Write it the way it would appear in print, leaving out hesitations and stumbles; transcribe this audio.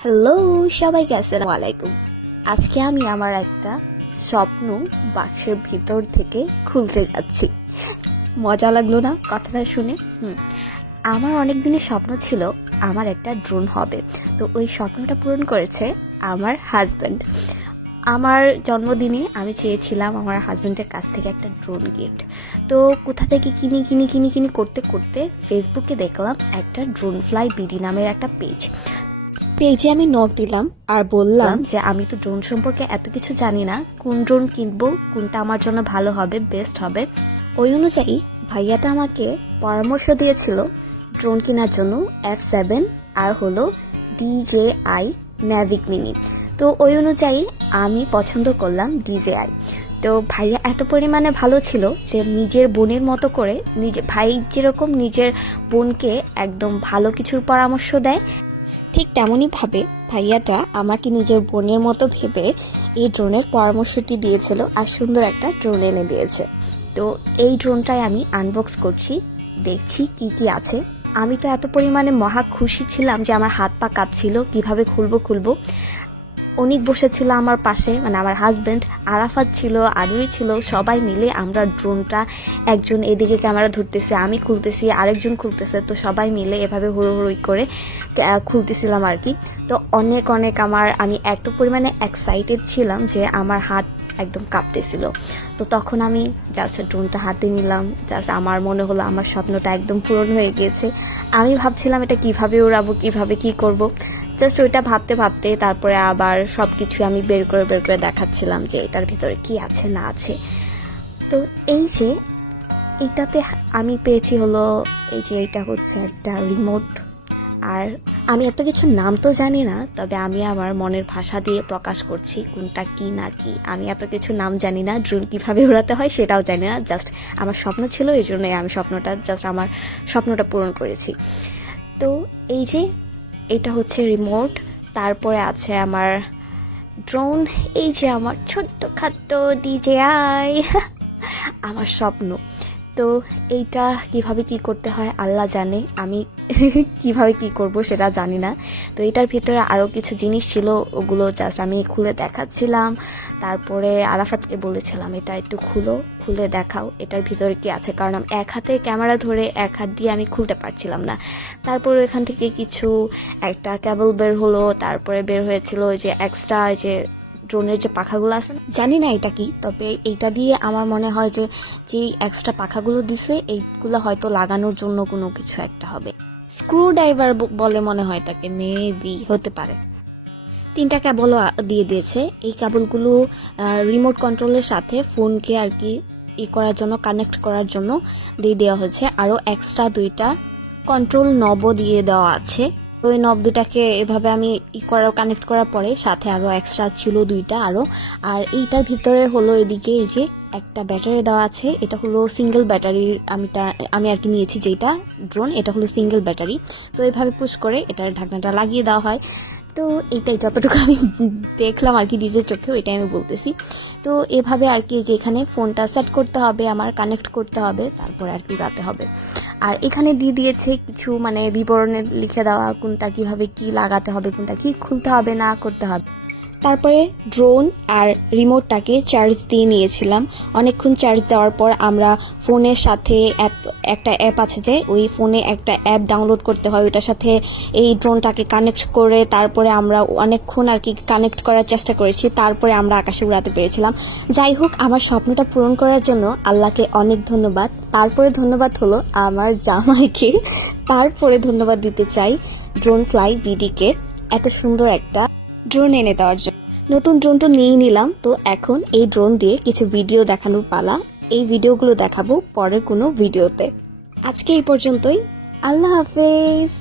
Hello সবাইকে আসসালামু আলাইকুম। আজকে আমি আমার একটা স্বপ্ন বাক্সের ভিতর থেকে খুলতে যাচ্ছি। মজা লাগলো না কথাটা শুনে? আমার অনেক দিনের স্বপ্ন ছিল আমার একটা ড্রোন হবে। তো ওই স্বপ্নটা পূরণ করেছে আমার হাজব্যান্ড। আমার জন্মদিনে আমি চেয়েছিলাম আমার হাজব্যান্ডের কাছ থেকে একটা ড্রোন গিফট। তো কোথা থেকে কিনি করতে করতে ফেসবুকে দেখলাম একটা ড্রোন ফ্লাই বিডি নামের একটা পেজে আমি নোট দিলাম আর বললাম যে আমি তো ড্রোন সম্পর্কে এত কিছু জানি না, কোন ড্রোন কিনবো, কোনটা আমার জন্য ভালো হবে, বেস্ট হবে। ওই অনুযায়ী ভাইয়াটা আমাকে পরামর্শ দিয়েছিল ড্রোন কেনার জন্য F7 আর হলো DJI ম্যাভিক মিনি। তো ওই অনুযায়ী আমি পছন্দ করলাম DJI। তো ভাইয়া এত পরিমাণে ভালো ছিল যে নিজের বোনের মতো করে ভাই যেরকম নিজের বোনকে একদম ভালো কিছুর পরামর্শ দেয়, ঠিক তেমনইভাবে ভাইয়াটা আমাকে নিজের বোনের মতো ভেবে এই ড্রোনের পরামর্শটি দিয়েছিল আর সুন্দর একটা ড্রোন এনে দিয়েছে। তো এই ড্রোনটাই আমি আনবক্স করছি, দেখছি কি আছে। আমি তো এত পরিমাণে মহা খুশি ছিলাম যে আমার হাত পা কাঁপছিল, কিভাবে খুলবো। অনেক বসেছিল আমার পাশে, মানে আমার হাজব্যান্ড, আরাফাত ছিল, আদুরি ছিল, সবাই মিলে আমরা ড্রোনটা, একজন এদিকে ক্যামেরা ধরতেছে, আমি খুলতেছি, আরেকজন খুলতেছে, তো সবাই মিলে এভাবে হুড়োহুড়ি করে খুলতেছিলাম আর কি। তো অনেক আমি এত পরিমাণে এক্সাইটেড ছিলাম যে আমার হাত একদম কাঁপতেছিল। তো তখন আমি জাস্ট ড্রোনটা হাতে নিলাম, জাস্ট আমার মনে হলো আমার স্বপ্নটা একদম পূরণ হয়ে গিয়েছে। আমি ভাবছিলাম এটা কিভাবে উড়াবো, কিভাবে কি করব, জাস্ট ওইটা ভাবতে তারপরে আবার সব কিছু আমি বের করে দেখাচ্ছিলাম যে এটার ভিতরে কি আছে না আছে। তো এই যে এইটাতে আমি পেয়েছি হলো এই যে এটা হচ্ছে একটা রিমোট। আর আমি এত কিছু নাম তো জানি না, তবে আমি আমার মনের ভাষা দিয়ে প্রকাশ করছি কোনটা কি না কি। আমি এত কিছু নাম জানি না, ড্রোন কীভাবে উড়াতে হয় সেটাও জানি না, জাস্ট আমার স্বপ্ন ছিল, এই জন্যই আমি আমার স্বপ্নটা পূরণ করেছি। তো এই যে এটা হচ্ছে রিমোট, তারপরে আছে আমার ড্রোন, এই যে আমার ছোট্ট খাট্ট DJI আমার স্বপ্ন। তো এইটা কিভাবে কি করতে হয় আল্লাহ জানে, আমি কিভাবে কি করব সেটা জানি না। তো এটার ভিতরে আরও কিছু জিনিস ছিল, ওগুলো জাস্ট আমি খুলে দেখাচ্ছিলাম। তারপরে আরাফাতকে বলেছিলাম এটা একটু খুলে দেখাও এটার ভিতরে কি আছে, কারণ আমি এক হাতে ক্যামেরা ধরে এক হাত দিয়ে আমি খুলতে পারছিলাম না। তারপরে এখান থেকে কিছু একটা কেবল বের হলো, তারপরে বের হয়েছিল ওই যে এক্সট্রা যে ড্রোনের যে পাখাগুলো আছে, জানি না এটা কি, তবে এইটা দিয়ে আমার মনে হয় যে এক্সট্রা পাখাগুলো দিছে এইগুলো হয়তো লাগানোর জন্য কোনো কিছু একটা হবে। স্ক্রু ড্রাইভার বলে মনে হয় তাকে, মেবি হতে পারে। 3টা কেবলও দিয়ে দিয়েছে। এই কেবলগুলো রিমোট কন্ট্রোলের সাথে ফোনকে আর কি করার জন্য, কানেক্ট করার জন্য দিয়ে দেওয়া হয়েছে। আরও এক্সট্রা 2টা কন্ট্রোল নবও দিয়ে দেওয়া আছে। ওই নব দুটাকে এভাবে আমি কানেক্ট করার পরে সাথে আরও এক্সট্রা ছিল 2টা আরও। আর এইটার ভিতরে হলো এদিকে এই যে একটা ব্যাটারি দেওয়া আছে, এটা হলো সিঙ্গেল ব্যাটারির, আমি আর কি নিয়েছি যেটা ড্রোন, এটা হলো সিঙ্গেল ব্যাটারি। তো এইভাবে পুশ করে এটার ঢাকনাটা লাগিয়ে দেওয়া হয়। তো এইটাই যতটুকু আমি দেখলাম আর কি নিজের চোখেও, এটাই আমি বলতেছি। তো এভাবে আর কি যে এখানে ফোনটা সেট করতে হবে, আমার কানেক্ট করতে হবে, তারপরে আর কি যাতে হবে। আর এখানে দিয়ে দিয়েছে কিছু মানে বিবরণে লিখে দেওয়া কোনটা কিভাবে কি লাগাতে হবে, কোনটা কি খুলতে হবে না করতে হবে। তারপরে ড্রোন আর রিমোটটাকে চার্জ দিয়ে নিয়েছিলাম। অনেকক্ষণ চার্জ দেওয়ার পর আমরা ফোনের সাথে একটা অ্যাপ আছে যে ওই ফোনে একটা অ্যাপ ডাউনলোড করতে হয়, ওইটার সাথে এই ড্রোনটাকে কানেক্ট করে তারপরে আমরা অনেকক্ষণ আর কি কানেক্ট করার চেষ্টা করেছি, তারপরে আমরা আকাশে উড়াতে পেরেছিলাম। যাই হোক, আমার স্বপ্নটা পূরণ করার জন্য আল্লাহকে অনেক ধন্যবাদ। তারপরে ধন্যবাদ হলো আমার জামাইকে, তারপরে ধন্যবাদ দিতে চাই ড্রোন ফ্লাই বিডিকে এত সুন্দর একটা ড্রোন এনে দেওয়ার জন্য। নতুন ড্রোনটা নিয়ে নিলাম, তো এখন এই ড্রোন দিয়ে কিছু ভিডিও দেখানোর পালা। এই ভিডিওগুলো দেখাবো পরের কোনো ভিডিওতে। আজকে এই পর্যন্তই, আল্লাহ হাফেজ।